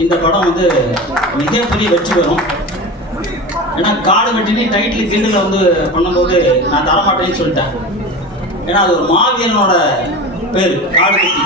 இந்த படம் வந்து மிகப்பெரிய வெற்றி பெறும். ஏன்னா காடு வெட்டினி டைட்டில் கீழில் வந்து பண்ணும்போது நான் தரமாட்டேன்னு சொல்லிட்டேன். ஏன்னா அது ஒரு மாவீரனோட பேர் காடு வெட்டி.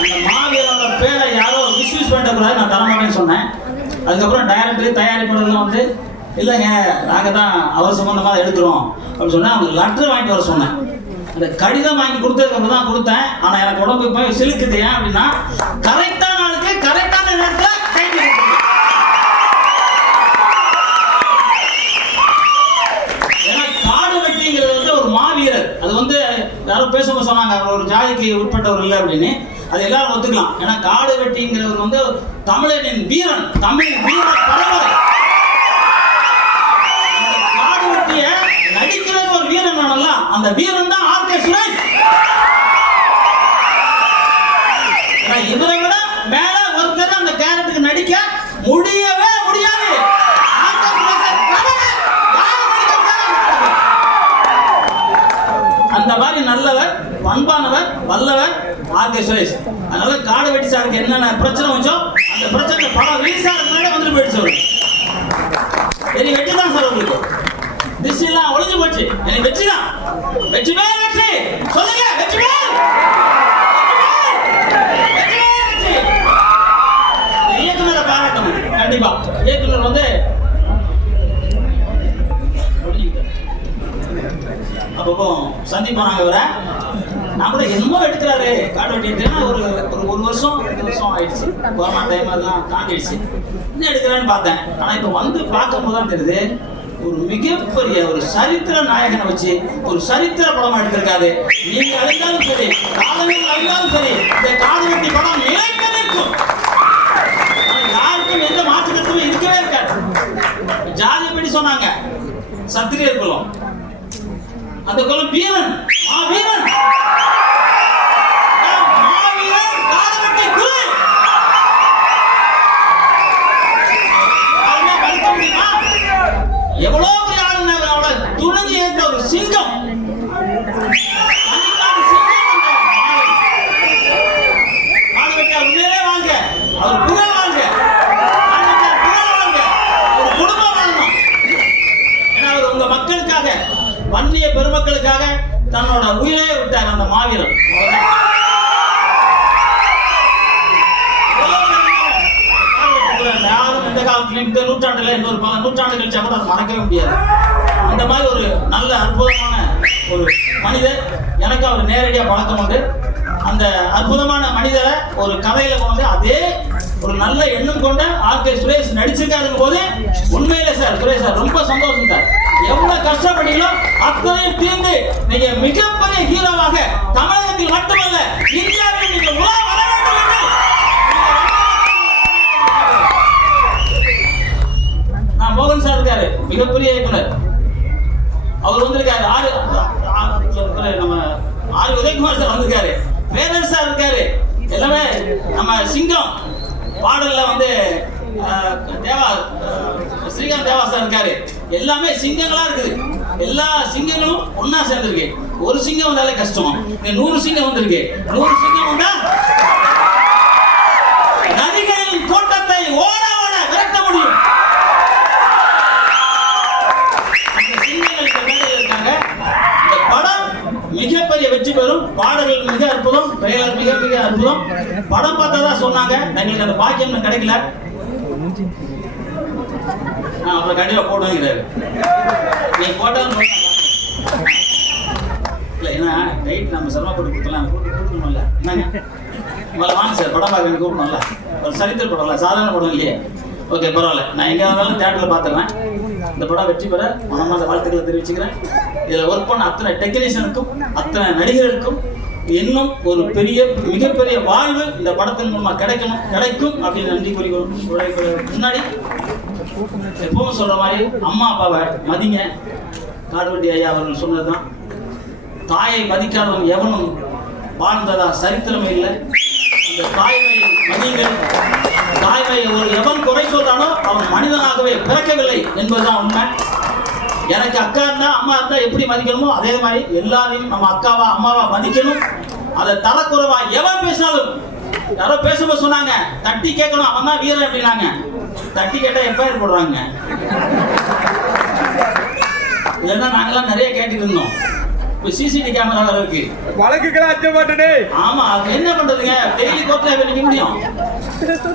அந்த மாவீரனோட பேரை யாரோ மிஸ்யூஸ் பண்ணக்கூடாது நான் தரமாட்டேன்னு சொன்னேன். அதுக்கப்புறம் டைரக்டர் தயாரிப்பாளர்லாம் வந்து இல்லைங்க நாங்கள் தான் அவர் சம்மந்தமாக எடுக்கிறோம். அப்படின்னு சொன்னேன். அவங்க லெட்டர் வாங்கிட்டு வர சொன்னேன். அந்த கடிதம் வாங்கி கொடுத்ததுக்கு தான் கொடுத்தேன். ஆனால் எனக்கு உடம்பு போய் சிலுக்குது ஏன் அப்படின்னா கரெக்டான ஆளுக்கு கரெக்டான நேரத்தில் கைது ஏன்னா காடு வெட்டிங்கிறது வந்து ஒரு மாவீரர். அது வந்து யாரும் பேசும்போது சொன்னாங்க. அவர் ஒரு ஜாதிக்கு உட்பட்டவர் இல்லை அப்படின்னு. அது எல்லாரும் ஒத்துக்கலாம். ஏன்னா காடு வெட்டிங்கிறவர் வந்து தமிழனின் வீரன். தமிழ் வீர பரம்பரை. காடு வெட்டிய நடிக்கிறது ஒரு வீரன் வேணும்ல. அந்த வீரன் ஆர்கே சுரேஷ் அதனால காடு வெட்டி சாருக்கு என்னென்ன பிரச்சனை வந்துச்சோ அந்த பிரச்சனை படம் ரிலீஸ் ஆகிறதுக்கு முன்னாடி வந்துட்டு போயிடுச்சு அவருக்கு பெரிய வெற்றி தான் சார் உங்களுக்கு. திஸ் எல்லாம் ஒளிஞ்சு போச்சு. எனக்கு வெற்றி தான். வெற்றி மேல் வெற்றி. சொல்லுங்க வெற்றி மேல். இயக்குனரை பாராட்டணும். கண்டிப்பா. இயக்குனர் வந்து அப்பப்போ சந்திப்போம் நாங்கள் வர நான் கூட என்னமோ எடுக்கிறாரு காடு வெட்டிட்டு ஒரு ஒரு ஒரு வருஷம் ரெண்டு வருஷம் ஆயிடுச்சு. கொரோனா டைம் அதெல்லாம் தாண்டிடுச்சு என்ன எடுக்கிறான்னு பார்த்தேன். ஆனால் இப்போ வந்து பார்க்கும் தான் தெரியுது ஒரு மிகப்பெரிய ஒரு சரித்திர நாயகனை வச்சு ஒரு சரித்திர படம் எடுத்திருக்காரு. நீங்க அழிந்தாலும் சரி காலங்கள் அழிந்தாலும் சரி இந்த காடு வெட்டி படம் நிலைக்க நிற்கும் யாருக்கும் எந்த மாற்று கருத்துமே இருக்கவே இருக்காது. ஜாதி படி சொன்னாங்க. சத்திரியர் குலம். அந்த குலம் வீரன் மா வீரன் மாவீரன் பெரிய ஆளுங்க அவளை துணிஞ்சு ஏற்ற ஒரு சிங்கம். அவர் பெருமக்களுக்காக தன்னோட உயிரை விட்டார் அந்த மாவீரன் யாரும் இந்த காலத்துல இந்த நூற்றாண்டுல இன்னொரு பல நூற்றாண்டு கழிச்சா கூட அதை மறக்கவே முடியாது. அந்த மாதிரி ஒரு நல்ல அற்புதமான ஒரு மனிதர். எனக்கு அவர் நேரடியாக பழக்கம் உண்டு. அந்த அற்புதமான மனிதரை ஒரு கதையில கொண்டு அதே ஒரு நல்ல எண்ணம் கொண்ட ஆர் கே சுரேஷ் நடிச்சிருக்காருங்க போது உண்மையிலே சார் சுரேஷ் சார் ரொம்ப சந்தோஷம் சார். எவ்வளவு கஷ்டப்பட்டீங்களோ அத்தனையும் தீர்ந்து நீங்க மிகப்பெரிய ஹீரோவாக தமிழகத்தில் மட்டுமல்ல இந்தியாவில் நீங்க உலக வர வேண்டும் நான் மோகன் சார் இருக்காரு மிகப்பெரிய இயக்குனர். அவர் வந்திருக்காரு ஆறு நம்ம ஆறு உதயகுமார் சார் வந்திருக்காரு. வேதர் சார் இருக்காரு. எல்லாமே நம்ம சிங்கம். பாடல்ல வந்து தேவா ஸ்ரீகாந்த் தேவா சார் இருக்காரு. எல்லாமே சிங்கங்களா இருக்குது. எல்லா சிங்கங்களும் ஒன்னா சேர்ந்துருக்கு. ஒரு சிங்கம் வந்தாலே கஷ்டம். இங்க நூறு சிங்கம் வந்திருக்கு. நூறு சிங்கம் வந்தா நதிகளின் கோட்டத்தை ஓட ஓட விரட்ட முடியும். சிங்கங்கள் இருக்காங்க. இந்த படம் மிகப்பெரிய வெற்றி பெறும். பாடல்கள் மிக அற்புதம். பெயர் மிக மிக அற்புதம். படம் பார்த்ததா சொன்னாங்க. எங்களுக்கு அந்த பாக்கியம் கிடைக்கல. அப்புறம் கண்டிப்பா போடுங்கிறாரு நீ போட்டாலும் இல்லை ஏன்னா டைட் நம்ம சிரமப்பட்டு கொடுத்தலாம் கூட்டு என்னங்க? உங்களை வாங்க சார் படம் பார்க்க கூப்பிடணும்ல. ஒரு சரித்திர இல்லை சாதாரண படம் இல்லையே. ஓகே பரவாயில்ல. நான் எங்கே இருந்தாலும் தேட்டரில் பார்த்துடுறேன். இந்த படம் வெற்றி பெற மனமார்ந்த வாழ்த்துக்களை தெரிவிச்சுக்கிறேன். இதில் ஒர்க் பண்ண அத்தனை டெக்னீஷியனுக்கும் அத்தனை நடிகர்களுக்கும் இன்னும் ஒரு பெரிய மிகப்பெரிய வாழ்வு இந்த படத்தின் மூலமா கிடைக்கணும் கிடைக்கும் அப்படின்னு நன்றி கூறி முன்னாடி எப்பவும் சொல்ற மாதிரி அம்மா அப்பாவை மதிங்க. காடுவெட்டி ஐயா அவர்கள் சொன்னதுதான். தாயை மதிக்காதவன் எவனும் வாழ்ந்ததா சரித்திரம் இல்லை. அந்த தாய்மையை மதியுங்கள். தாய்மையை ஒரு எவன் குறை சொல்றானோ அவன் மனிதனாகவே பிறக்கவில்லை என்பதுதான் உண்மை. எனக்கு அக்கா இருந்தா அம்மா இருந்தா எப்படி மதிக்கணுமோ அதே மாதிரி எல்லாரையும் நம்ம அக்காவா அம்மாவா மதிக்கணும். அதை தரக்குறைவா எவன் பேசினாலும்? யாரோ பேசும்போது சொன்னாங்க தட்டி கேட்கணும் அவன் தான் வீரன் அப்படின்னாங்க. தட்டி கேட்டா எஃப்ஐஆர் போடுறாங்க. இதெல்லாம் நாங்கெல்லாம் நிறைய கேட்டுட்டு இருந்தோம். இப்போ சிசிடிவி கேமரா வேற இருக்கு. வழக்குகளை அஞ்ச மாட்டேனே. ஆமா அது என்ன பண்றதுங்க? டெய்லி கோர்ட்ல போய் நிக்க முடியும்?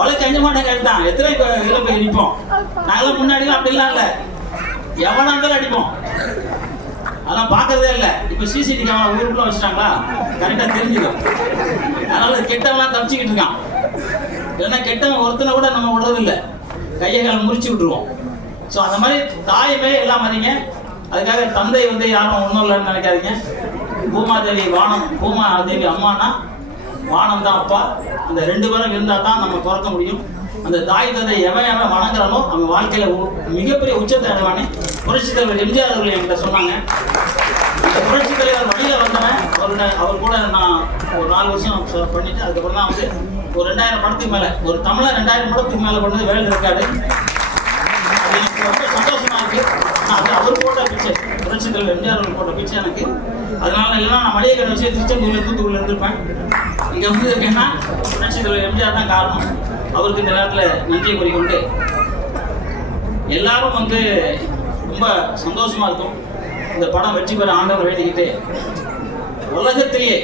வழக்கு அஞ்ச மாட்டேங்க தான் எத்தனை இப்போ இதில் போய் நிற்போம் நாங்களாம் முன்னாடிலாம் அப்படிலாம் இல்லை. எவனா இருந்தாலும் அடிப்போம். அதெல்லாம் பார்க்கறதே இல்லை. இப்போ சிசிடிவி கேமரா ஊருக்குள்ள வச்சுட்டாங்களா? கரெக்டாக தெரிஞ்சுக்கும் அதனால கெட்டவன்லாம் தப்பிச்சுக்கிட்டு இருக்கான். இல்லைன்னா கெட்டவன் ஒருத்தனை கூட நம்ம விடுறதில்லை கையை காலம் முறிச்சு விட்டுருவோம். ஸோ அந்த மாதிரி தாயுமே எல்லாம் மாதிரிங்க அதுக்காக தந்தை வந்து யாரும் ஒன்றும் இல்லைன்னு நினைக்காதீங்க. பூமாதேவி வானம் பூமா தேவி அம்மானா வானம் தான் அப்பா. அந்த ரெண்டு பேரும் இருந்தால் தான் நம்ம பிறக்க முடியும். அந்த தாய் தந்தை எவன் எவன் வணங்குறானோ அவன் வாழ்க்கையில் மிகப்பெரிய உச்சத்தை அடைவானே. புரட்சி தலைவர் எம்ஜிஆர் அவர்கள் என்கிட்ட சொன்னாங்க. புரட்சி தலைவர் வழியில் வந்தவன். அவரோட அவர் கூட நான் ஒரு நாலு வருஷம் பண்ணிட்டு அதுக்கப்புறம் தான் வந்து ஒரு ரெண்டாயிரம் படத்துக்கு மேலே ஒரு தமிழர் ரெண்டாயிரம் படத்துக்கு மேலே கொண்டு வேலை இருக்காது. அது எனக்கு ரொம்ப சந்தோஷமா இருக்கு. அது அவர் போட்ட பிச்சை புரட்சி தலைவர் எம்ஜிஆர் அவர் போட்ட பிச்சை எனக்கு. அதனால இல்லைன்னா நான் மளிகை கடை வச்சு திருச்செந்தூர்ல தூத்துக்குள்ள இருந்திருப்பேன். இங்க வந்து இருக்கேன்னா புரட்சி தலைவர் எம்ஜிஆர் தான் காரணம். அவருக்கு இந்த நேரத்தில் நன்றியை கூறிக்கொண்டு எல்லாரும் வந்து ரொம்ப சந்தோஷமா இருக்கும். இந்த படம் வெற்றி பெற ஆண்டவர் வேண்டிக்கிட்டு உலகத்திலேயே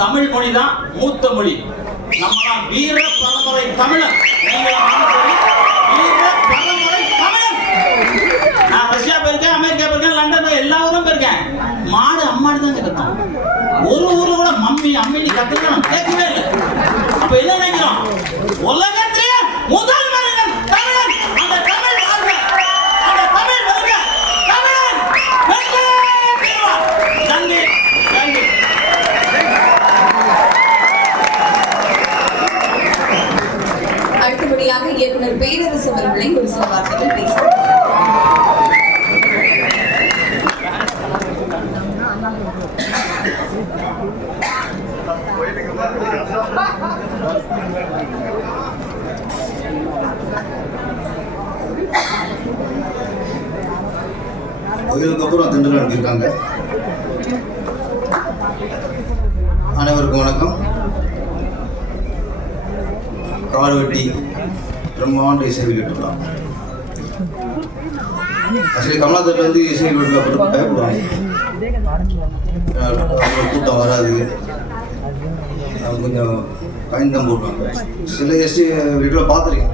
தமிழ் மொழி தான் மூத்த மொழி. நம்ம வீர பரம்பரை தமிழன் வீர பரம்பரை தமிழன் நான் ரஷ்யா போயிருக்கேன் அமெரிக்கா போயிருக்கேன் லண்டன் எல்லா ஊரும் போயிருக்கேன். மாடு அம்மாடு தான் கத்தோம் ஒரு ஊர்ல கூட மம்மி அம்மி கத்துக்க நான் கேட்கவே இல்லை. அப்ப என்ன நினைக்கிறோம்? உலகத்திலேயே முதல் மனிதன் தமிழன் அந்த தமிழ் வாழ்க அந்த தமிழ் வருக தமிழன் வென்றே தீருவான். நன்றி நன்றி அடுத்தபடியாக இயக்குனர் பேரரசு அவர்களை ஒரு சில வார்த்தைகள் பேசுகிறார் இதுக்கப்புறம் திண்டல் அனுப்பியிருக்காங்க. அனைவருக்கும் வணக்கம். காடு வெட்டி பிரம்மாண்ட இசை வெளியிட்டுலாம் ஆக்சுவலி கமலாத்தட்டில் வந்து இசை வெளியிட்டு பயப்படுவாங்க. கூட்டம் வராது. கொஞ்சம் பயந்தம் போடுவாங்க. சில எஸ்டி வீட்டில் பார்த்துருக்கேன்.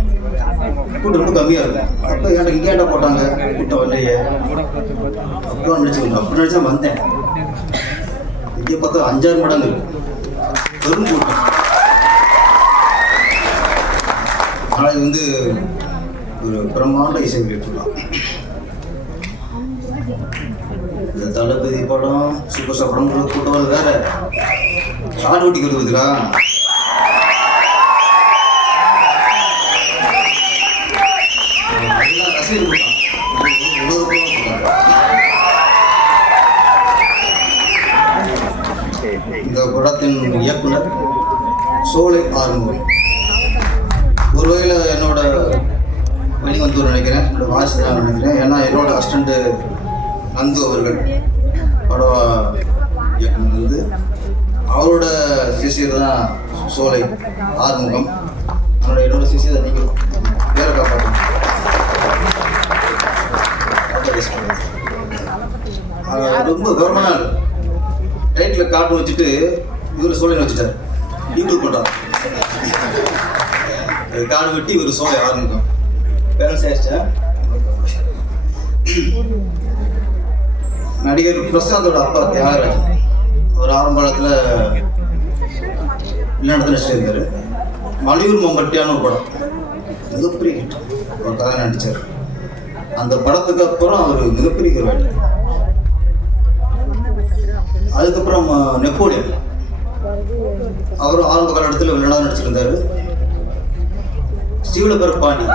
கூட்டம் ரொம்ப கம்மியாக இருக்கும் அப்போ ஏன்டா இங்கே ஏன்டா போட்டாங்க? கூட்டம் வரலையே. அப்படிலாம் நினச்சி அப்படி நினச்சா வந்தேன். இங்கே பார்த்தா அஞ்சாறு மடங்கு. இருக்கு பெரும் கூட்டம். ஆனால் இது வந்து ஒரு பிரம்மாண்ட இசை வெளியிட்டுலாம் இந்த தளபதி படம் சூப்பர் ஸ்டார் படம் கூட்டம் வந்து வேற. காடு ஓட்டி கொடுக்குதுடா இந்த படத்தின் இயக்குனர் சோலை ஆறுமுகம் ஒரு வகையில் என்னோட வெளிவந்தூர் நினைக்கிறேன் என்னோட வாய்ஸ் தான் நினைக்கிறேன். ஏன்னா என்னோட அஸ்டண்ட்டு நந்து அவர்கள் படம் இயக்குனர் வந்து அவரோட சிசியர் தான் சோலை ஆறுமுகம். அவரோட என்னோட சிசியர் தான் நீங்கள் ரொம்ப கவர்மெண்ட் டைட்டில் காட்டு வச்சுட்டு இவர் சோழனை வச்சுட்டார். யூடியூப் பண்ணுறார் காடு வெட்டி இவர் சோழ ஆரம்பிக்கும். பேலன்ஸ் ஆயிடுச்சா? நடிகர் பிரசாந்தோட அப்பா தியாகராஜ். அவர் ஆரம்ப காலத்தில் வெளிநாட்டில் நடிச்சிட்டு இருந்தார். மலையூர் மம்பட்டியான ஒரு படம். மிகப்பெரிய ஹிட் அவர் கதை நடித்தார் அந்த படத்துக்கு அப்புறம் அவர் மிகப்பெரிய ஹீரோ அதுக்கப்புறம் நெப்போலியன். அவரும் ஆரம்ப காலகட்டத்தில் வெளிநாடு நடிச்சிருந்தாரு. சீவலபர் பாண்டி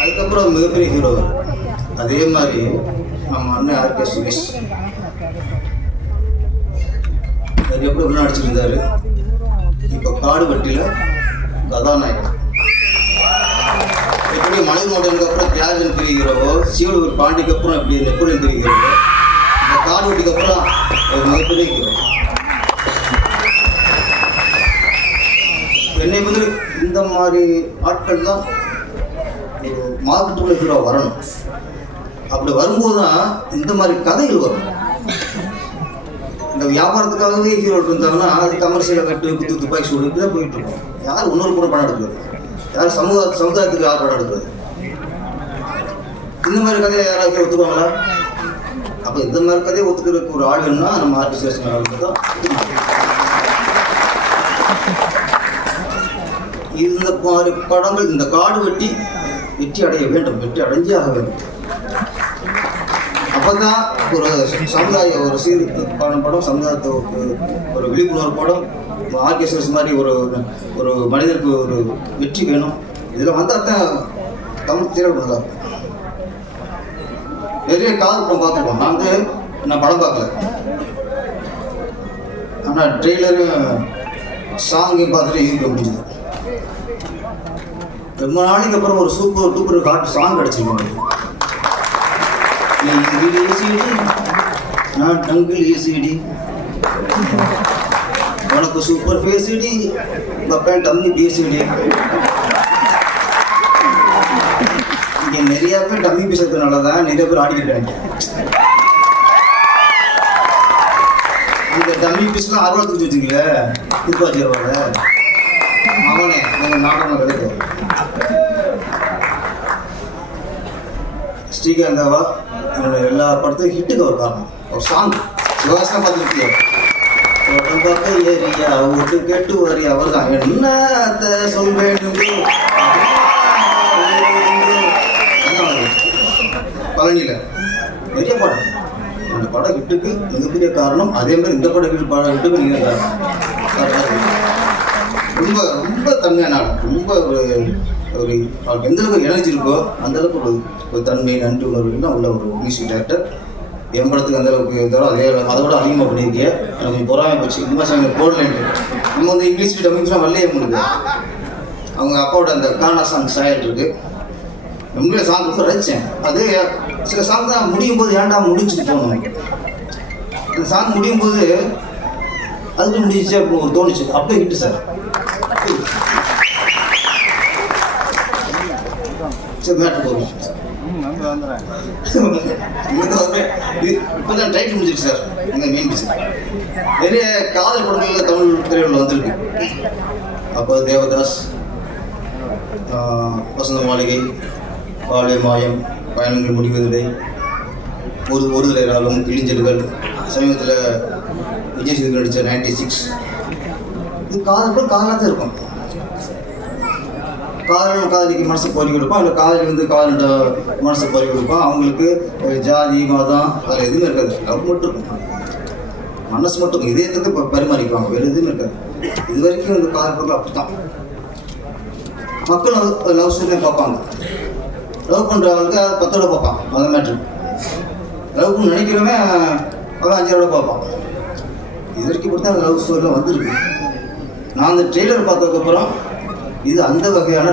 அதுக்கப்புறம் மிகப்பெரிய ஹீரோ அதே மாதிரி நம்ம அண்ணன் ஆர்கே சுரேஷ். அவர் எப்படி உள்ள நடிச்சிருந்தாரு? இப்போ காடு வட்டியில் கதாநாயகன். எப்படி மலைமோடனுக்கு அப்புறம் தியாகன் பிரிகிறவோ சீவலூர் பாண்டிக்கு அப்புறம் இப்படி நெப்போலியன் பிரிகிறவோ இந்த கால்வெட்டுக்கு அப்புறம் மிகப்பெரிய என்னை வந்து இந்த மாதிரி ஆட்கள் தான் ஒரு மார்க்கெட்டுக்குள்ள ஹீரோ வரணும். அப்படி வரும்போது தான் இந்த மாதிரி கதைகள் வரும். இந்த வியாபாரத்துக்காகவே ஹீரோ இருந்தாங்கன்னா அது கமர்ஷியலை கட்டு குத்து துப்பாக்கி சூடு தான் போயிட்டு இருக்கோம். யாரும் இன்னொரு கூட பணம் எடுக்கிறது? யார் சமூக சமுதாயத்துக்கு ஆர்ப்பாடம் படம் எடுக்கிறது. இந்த மாதிரி கதையை யாராவது ஒத்துக்குவாங்களா? அப்போ இந்த மாதிரி கதையை ஒத்துக்கிறதுக்கு ஒரு ஆள் வேணும்னா நம்ம ஆர்டிஸ்ட் ஆளுக்கு தான் இந்த மாதிரி படங்கள் இந்த காடு வெட்டி வெற்றி அடைய வேண்டும் வெற்றி அடைஞ்சே ஆக வேண்டும். அப்பதான் ஒரு சமுதாய ஒரு சீர்திருத்தமான படம் சமுதாயத்தை ஒரு விழிப்புணர்வு படம் இப்போ ஆர்கெஸ்ட்ரஸ் மாதிரி ஒரு ஒரு மனிதருக்கு ஒரு வெற்றி வேணும். இதில் வந்தால் தான் தமிழ் திரைப்படம் நல்லா இருக்கும். நிறைய காதல் படம் பார்த்துருக்கோம். நான் வந்து நான் படம் பார்க்கல. ஆனால் ட்ரெய்லரும் சாங்கையும் பார்த்துட்டு யூகிக்க முடிஞ்சது. ரொம்ப நாளைக்கு அப்புறம் ஒரு சூப்பர் டூப்பர் ஹாட் சாங் கிடச்சிருக்கோம் ஏசிடி. நான் டங்கிள் ஏசிடி. உனக்கு சூப்பர் பேசிடி உங்கள் பப்பேன் டம்மி பேசிடி இங்கே நிறைய பேர் டம்மி பேசுறதுனால தான் நிறைய பேர் ஆடிக்கிட்டாங்க இந்த டம்மி பீஸ்லாம் அறுபது தூக்கி வச்சுக்கல துப்பாக்கி அறுவாங்க அவனே எங்கள் நாடகம் கிடைக்கும் ஸ்ரீகாந்தாவா என்னோட எல்லா படத்தையும் ஹிட்டுக்கு ஒரு காரணம் ஒரு சாங் சிவாசனம் பார்த்துருக்கிய தோட்டம் பார்க்க ஏரியா கேட்டு வரி அவர் தான் என்னத்த சொல்வேன் பழனியில். பெரிய படம் இந்த படம் விட்டுக்கு மிகப்பெரிய காரணம். அதே மாதிரி இந்த படம் ஹிட் படம் ஹிட்டுக்கு நீங்கள் ரொம்ப ரொம்ப தன்மையான ஆள் ரொம்ப ஒரு ஒரு எந்த அளவுக்கு எனர்ஜி இருக்கோ அந்த அளவுக்கு ஒரு ஒரு தன்மை நன்றி உணர்வு எல்லாம் உள்ள ஒரு மியூசிக் டேரக்டர் எம்படத்துக்கு அந்த அளவுக்கு தவிர அதே அதை விட அதிகமாக பண்ணியிருக்கீங்க எனக்கு பொறாமை போச்சு. இந்த மாதிரி எனக்கு. போடலன்ட்டு நம்ம வந்து இங்கிலீஷ் டப்பிங்ஸ்லாம் வரலையே உங்களுக்கு. அவங்க அப்பாவோட அந்த கானா சாங் சாயல் இருக்கு. உண்மையில சாங் ரொம்ப ரசித்தேன் அது சில சாங் தான் முடியும் போது ஏன்டா முடிச்சுட்டு போகணும் இந்த சாங் முடியும் போது அதுக்கு முடிஞ்சிச்சு அப்படின்னு ஒரு தோணுச்சு. அப்படியே ஹிட்டு சார் சரி மேட்ரு போகும் இப்போ தான் டைட்டில் முடிஞ்சிருக்கு சார் எங்கள் மெயின் பிச்சு நிறைய காதல் படங்கள் தமிழ் திரையுள்ள வந்திருக்கு அப்போ தேவதாஸ் வசந்த மாளிகை பாலை மாயம் பயணங்கள் முடிவதில்லை ஒரு ஒருதலை ராகம் கிழிஞ்சல்கள் சமீபத்தில் விஜய் சேதுபதி நடித்த நைன்டி சிக்ஸ் இது காதல் கூட காதலாக தான் இருக்கும் காதலன் காதலிக்கு மனசு பொறி கொடுப்பான் இல்லை காதலி வந்து காதலோட மனசை பொறி கொடுப்பான் அவங்களுக்கு ஜாதி மதம் அதில் எதுவுமே இருக்காது. லவ் மட்டும் இருக்கும். மனசு மட்டும் இருக்கும். இதயத்துக்கு இப்போ பரிமாறிக்குவாங்க. வேறு எதுவுமே இருக்காது. இது வரைக்கும் இந்த காதல் பக்கம் அப்படி தான் மக்கள் லவ் ஸ்டோரி பார்ப்பாங்க. லவ் பண்ணுறவங்களுக்கு அதை பத்தோட பார்ப்பான். அந்த மேட்ரு. லவ் பண்ண நினைக்கிறவன் அவன் அஞ்சோட பார்ப்பான். இது வரைக்கும் இப்படி தான் லவ் ஸ்டோரியில் வந்திருக்கு. நான் அந்த ட்ரெய்லர் பார்த்ததுக்கப்புறம் இது அந்த வகையான